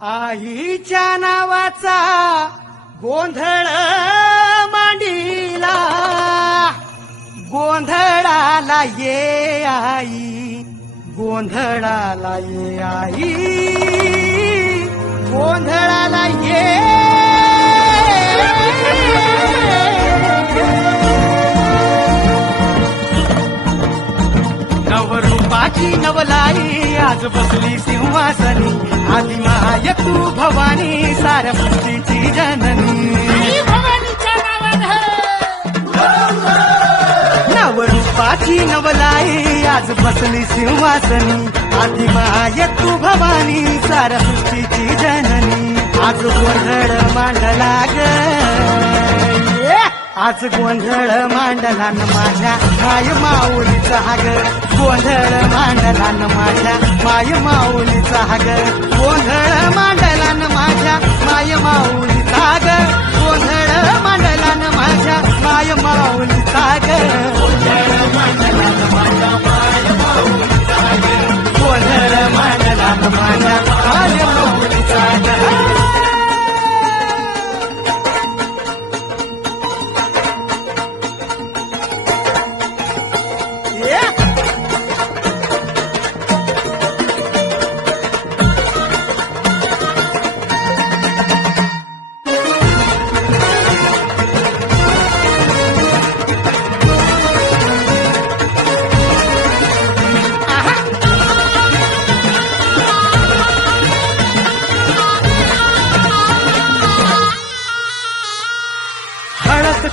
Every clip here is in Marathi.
आईच्या नावाचा गोंधळ मांडीला, गोंधळाला ये आई, गोंधळाला ये आई, गोंधळाला ये. नवरूपाची नवलाई आज बसली सिंहासनी, आदि माय तू भवानी साऱ्या सृष्टीची जननी. नवरूपाची नवलाई आज बसली सिंहासनी, आदि माय तू भवानी साऱ्या सृष्टीची जननी. आज गोंधळ मांडला ग, आज गोंधळ मांडला न माझ्या माय माऊलीचा ग, गोंधळ मांडला न माझ्या माय माऊलीचा ग, गोंधळ मांडला न माझ्या माय माऊलीचा ग, गोंधळ मांडला न माझ्या माय माऊलीचा ग, गोंधळ मांडला न माझ्या माय माऊलीचा ग, गोंधळ मांडला न माझ्या माय माऊलीचा ग.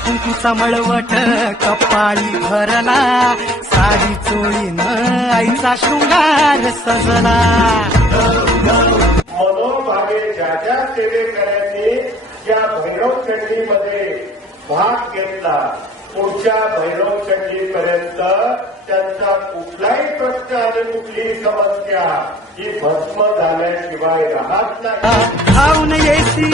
कुंकूचा मळवट कपाळी भरला, साडी चोळीनं आईचा शृंगार सजला. मनोभावे ज्या ज्या सेवेकऱ्यांनी या भैरव चंडीमध्ये भाग घेतला, पुढच्या भैरव चंडीपर्यंत त्यांचा कुठलाही प्रश्न आणि कुठलीही समस्या ही भस्म झाल्याशिवाय राहत नाही. खाऊन येसी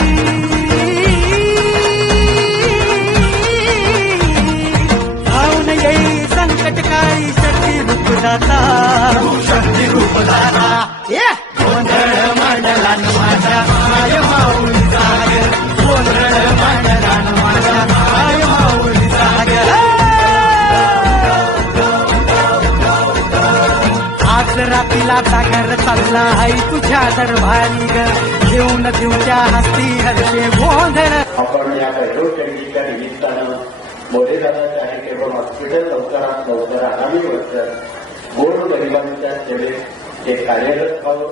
संकट काळी शक्ती रूप दाता, शक्ती रूप दाता. गोंधळ मांडला न माझ्या माय माऊलीचा ग, गोंधळ मांडला न माझ्या माय माऊलीचा ग. आज रात्रीला जागर चालला आई तुझ्या दरबारी ग, घेऊन देऊच्या हस्ती हरचे गोंधळ. आपण या भैरव चंडीच्या निमित्तानं मोरेदादा चॅरिटेबल हॉस्पिटल लवकरात लवकर आगामी वर्षात गोर गरिबांच्या सेवेत ते कार्यरत व्हावं